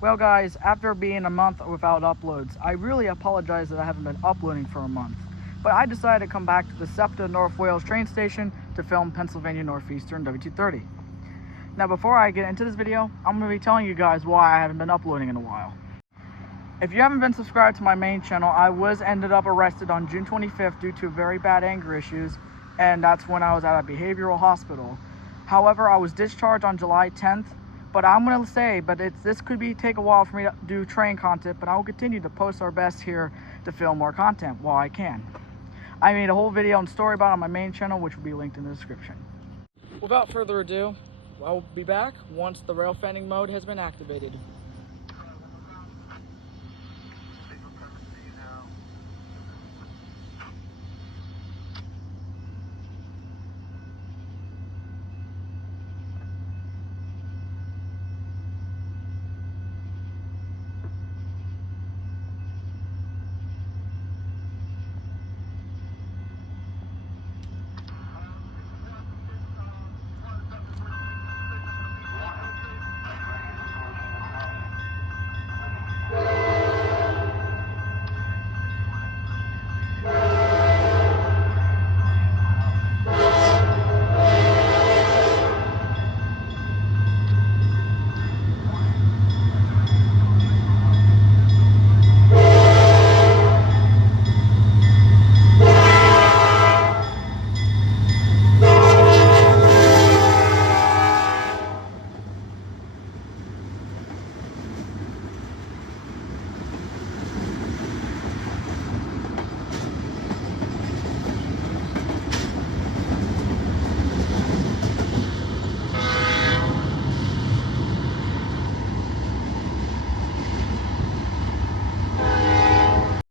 Well guys, after being a month without uploads, I really apologize that I haven't been uploading for a month. But I decided to come back to the SEPTA North Wales train station to film Pennsylvania Northeastern W230. Now before I get into this video, I'm going to be telling you guys why I haven't been uploading in a while. If you haven't been subscribed to my main channel, I ended up arrested on June 25th due to very bad anger issues, and that's when I was at a behavioral hospital. However, I was discharged on July 10th. But I'm going to say, this could take a while for me to do train content, but I will continue to post our best here to film more content while I can. I made a whole video and story about it on my main channel, which will be linked in the description. Without further ado, I'll be back once the rail fanning mode has been activated.